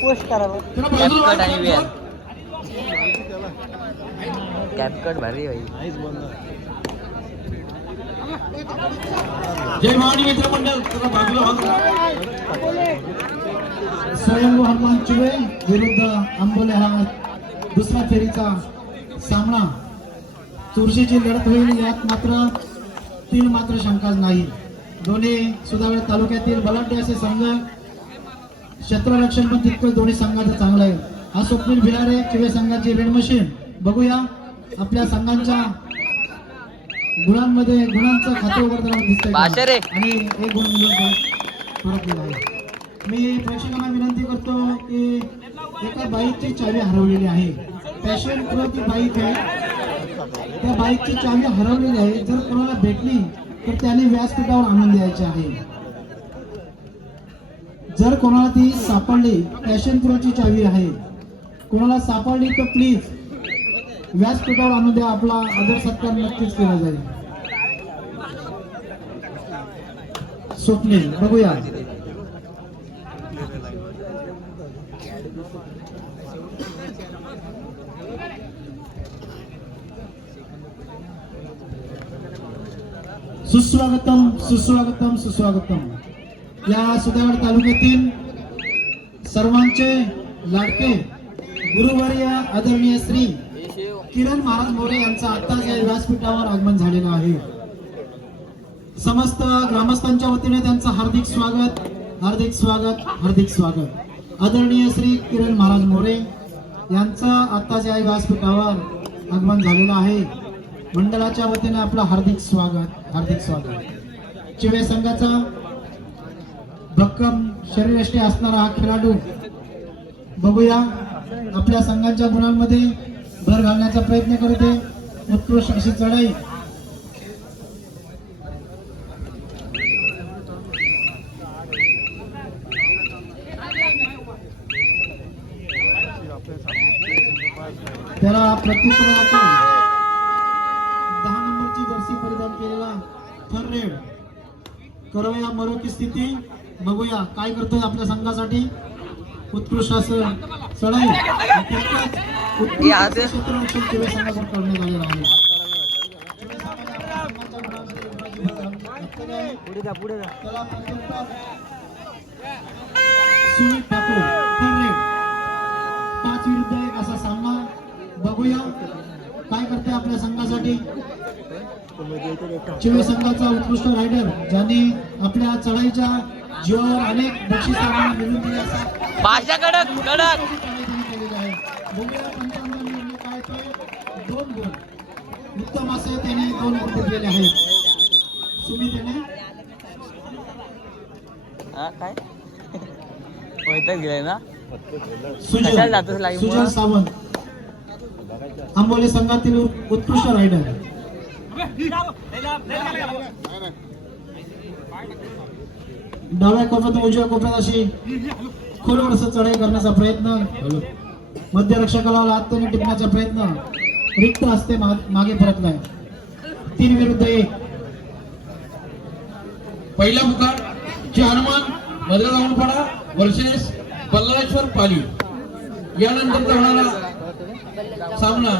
Post करावं CapCut आणि wear CapCut भारी भाई जय भवानी मित्रमंडळ स्वयंभू हनुमान चुबे विरुद्ध आंबोले हा दुसऱ्या फेरीचा सामना चुरशीची लढत होईल. यात मात्र 3 मात्र शंकाच नाही. दोन्ही सुधागड तालुक्यातील बलाढ्य असे संघ, क्षेत्ररक्षण पण तितकं दोन्ही संघाचं चांगलं आहे. हा स्वप्नील भिलारे चिवे संघाची रेड मशीन. बघूया आपल्या संघांच्या गुणांमध्ये गुणांचं खातं उघडताना दिसतंय आणि एक गुण मिळून फरक केला आहे. मी प्रेक्षकांना विनंती करतो की एका बाईकची चावी हरवलेली आहे. पॅशन प्रो ती बाईक आहे, त्या बाईकची चावी हरवलेली आहे. जर कोणाला भेटली तर त्याने व्यासपीठावर आणून द्यायची आहे. जर कोणाला ती सापडली, पॅशन प्रोची चावी आहे, कोणाला सापडली तर प्लीज व्यासपीठावर आणून द्या. आपला आदर सत्कार नक्कीच केला जाईल. स्वप्नील बघूया. सुस्वागतम सुस्वागतम सुस्वागतम. या सुधागड तालुक्यातील सर्वांचे लाडके गुरुवर्य आदरणीय श्री किरण महाराज मोरे यांचा आत्ताच या व्यासपीठावर आगमन झालेलं आहे. समस्त ग्रामस्थांच्या वतीने त्यांचं हार्दिक स्वागत हार्दिक स्वागत हार्दिक स्वागत. आदरणीय श्री किरण महाराज मोरे यांचं आत्ताच या व्यासपीठावर आगमन झालेलं आहे. मंडळाच्या वतीने आपलं हार्दिक स्वागत हार्दिक स्वागत. चिवे संघाचा भक्कम शरीरयष्टी असणारा हा खेळाडू बघूया आपल्या संघाच्या गुणांमध्ये भर घालण्याचा प्रयत्न करते. उत्कृष्ट अशी चढाई त्याला प्रत्युत्तर 10 नंबरची जर्सी परिधान केलेला थर रेड करवया मरो की स्थिती बघूया काय करतोय आपल्या संघासाठी. उत्कृष्ट असं चढाई क्षेत्ररक्षण चिवे संघाकडून करण्यात आलेलं आहे. त्याला प्रत्युत्तर सुमित ठाकूर थर रेड 5 विरुद्ध 1 असा सामना. बघूया काय करते आपल्या संघासाठी चिवे संघाचा उत्कृष्ट रायडर ज्याने आपल्या चढाईच्या जीवावर अनेक बक्षिसांना मिळवून दिले असतात. काय ते 2 गुण उत्तम असे त्याने 2 गुण घेतलेले आहेत. सुमित याने काय गेलाय ना सुजल सावंत आंबोली संघातील उत्कृष्ट रायडर. डाव्या कोपऱ्यात उजव्या कोपऱ्यात अशी खोलवर चढाई करण्याचा प्रयत्न, मध्यरक्षकाला लात्याने टिपण्याचा प्रयत्न, रिक्त असते मागे परतलाय. 3 विरुद्ध 1. पहिला मुखार जे हनुमान मधुरावणपाडा वर्सेस बल्लाळेश्वर पाली. यानंतर होणारा सामना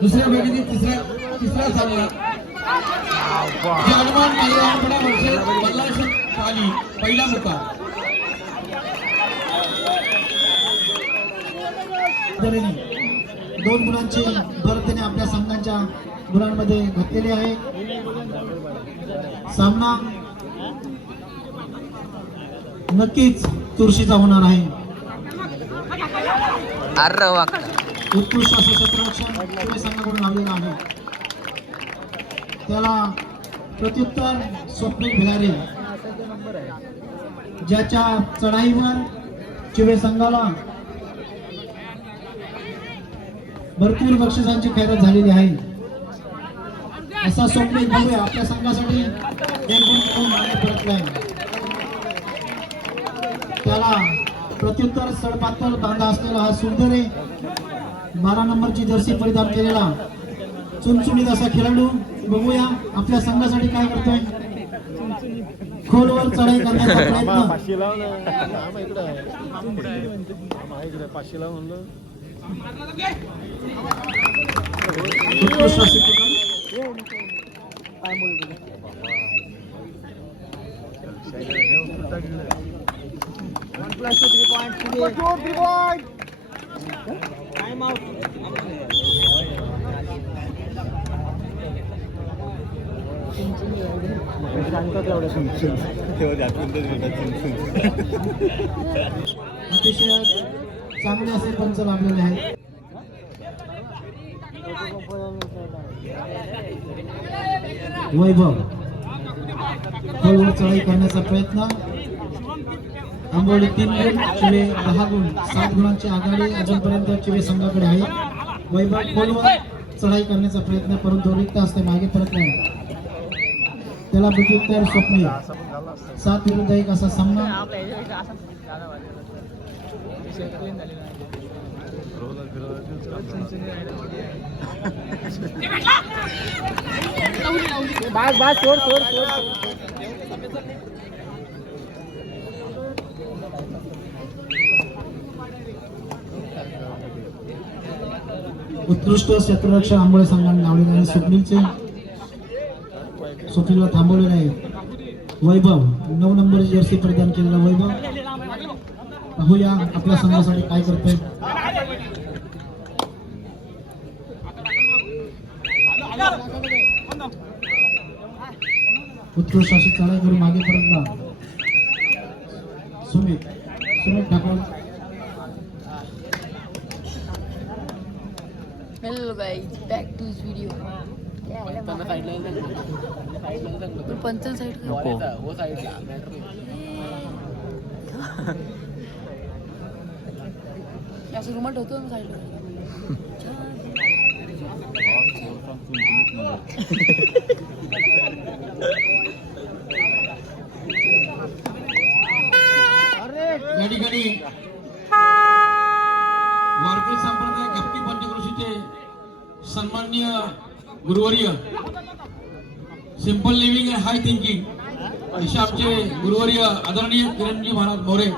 दुसऱ्या फेरीतील तिसरा सामना जे हनुमान मधुरावणपाडा वर्सेस बल्लाळेश्वर पाली. पहिला मुखार 2 गुणांची भर त्याने आपल्या संघाच्या गुणांमध्ये घातलेली आहे. सामना नक्कीच चुरशीचा होणार आहे. उत्कृष्ट असं क्षेत्ररक्षण संघाकडून लावलेलं आहे. त्याला प्रत्युत्तर स्वप्नील भिलारे ज्याच्या चढाईवर चिवे संघाला भरपूर बक्षिसांची खैरात झालेली आहे. असा स्वप्नील भिलारे आपल्या संघासाठी परतलाय. त्याला प्रत्युत्तर सडपातळ बांधा असलेला हा सुंदर 12 नंबरची जर्सी परिधान केलेला चुनचुनीत असा खेळाडू. बघूया आपल्या संघासाठी काय करतोय. खोलवर चढाई करण्याचा प्रयत्न. उत्कृष्ट अशी अतिशय चांगले असे पंच लाभलेले आहेत. वैभव खोलवर चढाई करण्याचा प्रयत्न. आंबोली 3 गुण, चिवे 10 गुण, 7 गुणांची आघाडी अजूनपर्यंत चिवे संघाकडे आहे. वैभव खोलवर चढाई करण्याचा प्रयत्न, परंतु रिक्त असते, मागे परत नाही. त्याला प्रत्युत्तर स्वप्नील. 7 विरुद्ध 1 असा सामना. उत्कृष्ट क्षेत्ररक्षण आंबोळे संघाने लावलेले आहे. स्वप्नीलला थांबवलेलं आहे. वैभव 9 नंबर जर्सी परिधान केलेला वैभव. पाहूया आपल्या संघासाठी काय करतोय. उत्कृष्ट अशी चढाई करून मागे परतला Sumit Thakur. Hello guys, back to this video. पंचल side असं रुमाट होतो ना साईडला. या ठिकाणी वारकरी संप्रदाय गप्पी पंचक्रोशीचे सन्माननीय गुरुवर्य, simple living and high thinking असे आमचे गुरुवर्य आदरणीय किरणजी महाराज मोरे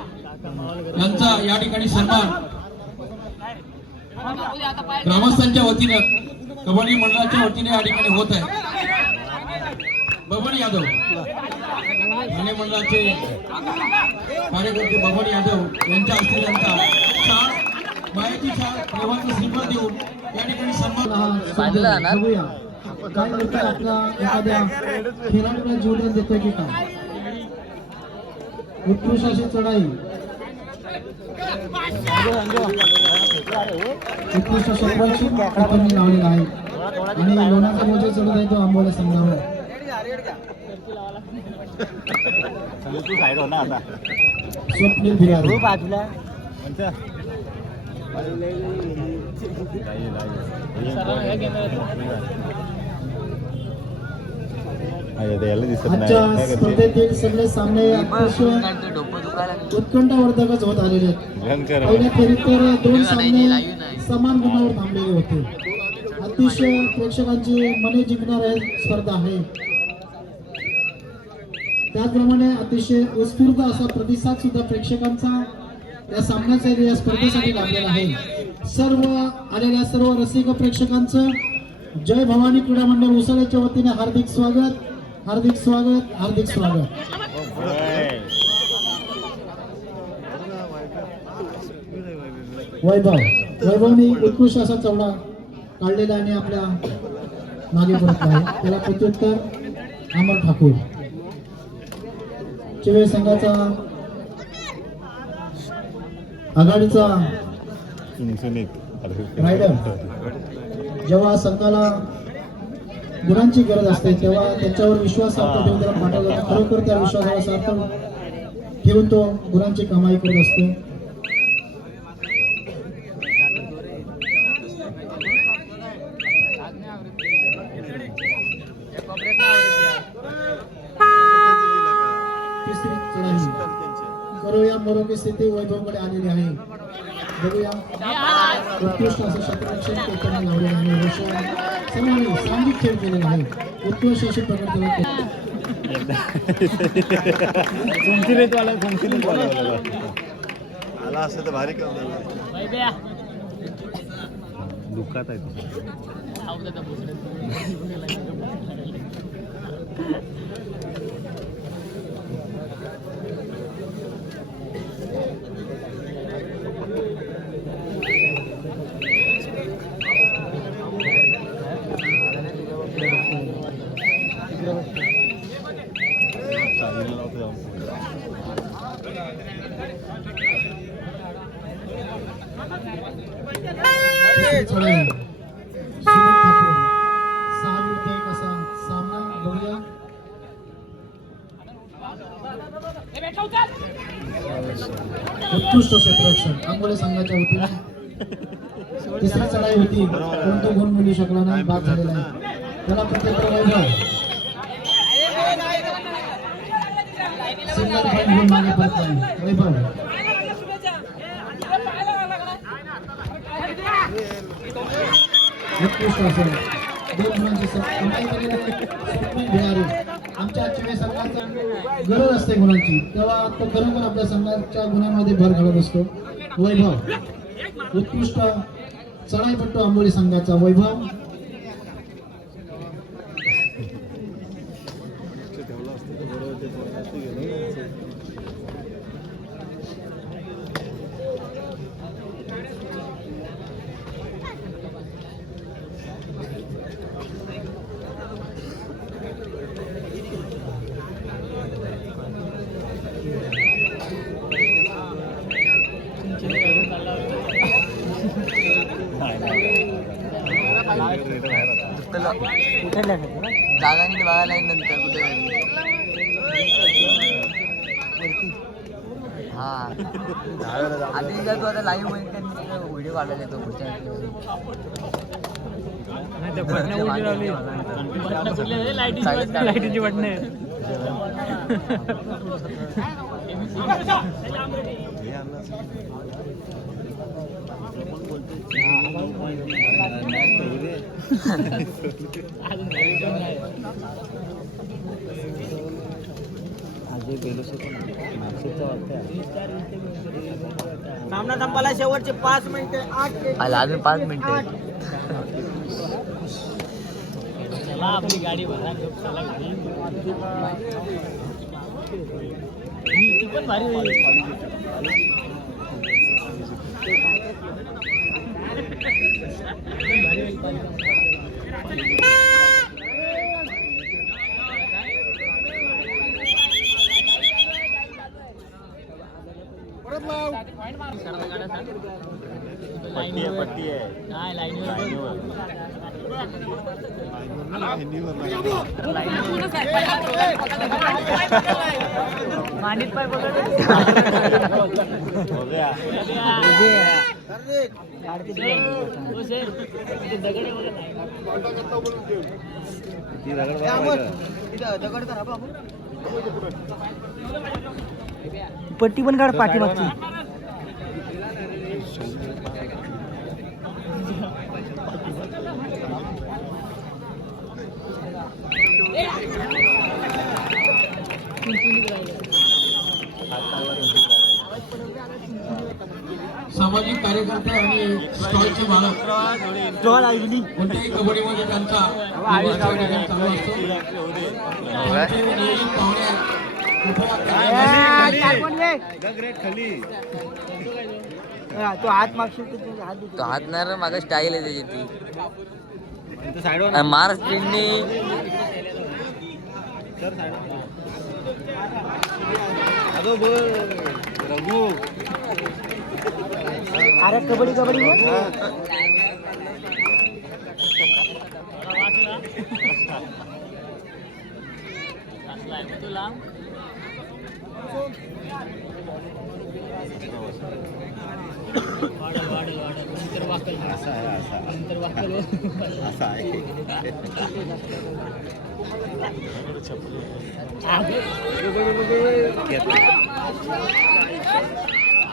यांचा या ठिकाणी सन्मान ग्रामस्थांच्या वतीने कबड्डी मंडळाच्या वतीने या ठिकाणी होत आहे. बबन यादव ठाणे मंडळाचे कार्यकर्ते बबन यादव यांच्या हस्ते त्यांचा शाल, मायाची शाल, देवाचं श्रीफळ देऊन या ठिकाणी सन्मान. बघूया काय करतोय. आपला एखाद्या खेळाडूला जीवदान देतोय की काय. उत्कृष्ट अशी चढाई, उत्कृष्ट शब्दांची आपण लावलेला आहे आणि लोणाचा मोजे चढत आहे तो आंबोले संघावर. स्वप्नील भिरारी आजच्या स्पर्धेतील सगळे सामने अतिशय उत्कंठावर्धकच होत आलेले आहेत. पहिल्या फेरीत तर 2 सामने समान गुणावर थांबलेले होते. अतिशय प्रेक्षकांची मने जिंकणारी स्पर्धा आहे. त्याचप्रमाणे अतिशय उत्स्फूर्त असा प्रतिसाद सुद्धा प्रेक्षकांचा या सामन्याचा या स्पर्धेसाठी लाभलेला आहे. सर्व आलेल्या सर्व रसिक प्रेक्षकांचं जय भवानी क्रीडा मंडळ उसाळ्याच्या वतीने हार्दिक स्वागत, हार्दिक स्वागत, हार्दिक स्वागत. वैभवने उत्कृष्ट असा चौडा काढलेला आणि आपल्या मागे परतला आहे. त्याला प्रत्युत्तर अमर ठाकूर. चिवे संघाचा आघाडीचा रायडर जेव्हा संघाला गुणांची गरज असते तेव्हा त्यांच्यावर विश्वास ठेवून त्याला पाठवला जातो. खरोखर त्या विश्वासाला सार्थ ठेवून तो गुणांची कमाई करत असतो. तिसरी चढाई करूया मोरोगी स्थिती वैभवकडे आलेली आहे. बघूया उत्कृष्ट असं क्षेत्ररक्षण करताना लावलेलं आहे. सर्वांनी सांघिक खेळ केलेला आहे. उत्कृष्ट अशी प्रकारचे आला असं तर भारी काम झालं. दुःखात आहे उत्कृष्ट क्षेत्ररक्षण आंबोले संघाच्या वतीने तिसरी चढाई होती, कोणतो गुण मिळू शकला नाही, बाद झालेला आहे. त्याला प्रत्येक वैभव सिंगल पॉईंट घेऊन मागे पडत नाही. वैभव उत्कृष्ट असेल 2 गुणांची कमाई केलेले सुप्रीम खेळाडू. आमच्या चिवे संघाचा गरज असते गुणांची, तेव्हा तो खरोखर आपल्या संघाच्या गुणांमध्ये भर घालत असतो. वैभव उत्कृष्ट चढाईपट्टू आंबोली संघाचा वैभव. जागा नीट बघायला येईल नंतर कुठे हा आधी तू आता लाईव्ह मध्ये व्हिडिओ काढायला येतो पुढच्या लाईटीची बटणे सामना संपायला शेवटचे 5 मिनिटे. 8 अजून 5 मिनिटे. चला आपली गाडी भरा चला घरी. ती पण भारी पट्टी आहे नाही लाईनीवर मानित पाय पकड पट्टी पण काढ पाठीमागची. सामाजिक कार्यकर्ते आणि स्टॉलचे मालक कोणत्याही कबड्डीमध्ये त्यांचा व्यवस्थापन चालू असतो. त्यांचे नियोजित पाहुणे तो हात मागशील तो हात नाही माग स्टाईल आहे त्याची ती महाराष्ट्रींनी अरे कबड्डी कबड्डी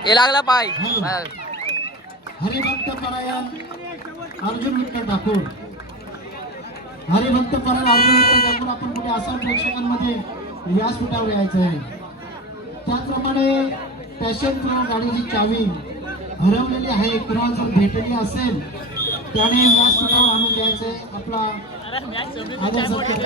हे लागला पाय. हरिभक्त परायण अर्जुन विठ्ठल ठाकूर. हरिभक्त परायण अर्जुन विठ्ठल ठाकूर आपण कुठे असाल प्रेक्षकांमध्ये व्यासपीठावर यायचं आहे. त्याचप्रमाणे पॅशन प्रो गाडीची चावी हरवलेली आहे, कुणाला जर भेटली असेल त्याने व्यासपीठावर आणून द्यायचंय. आपला आदर सत्कार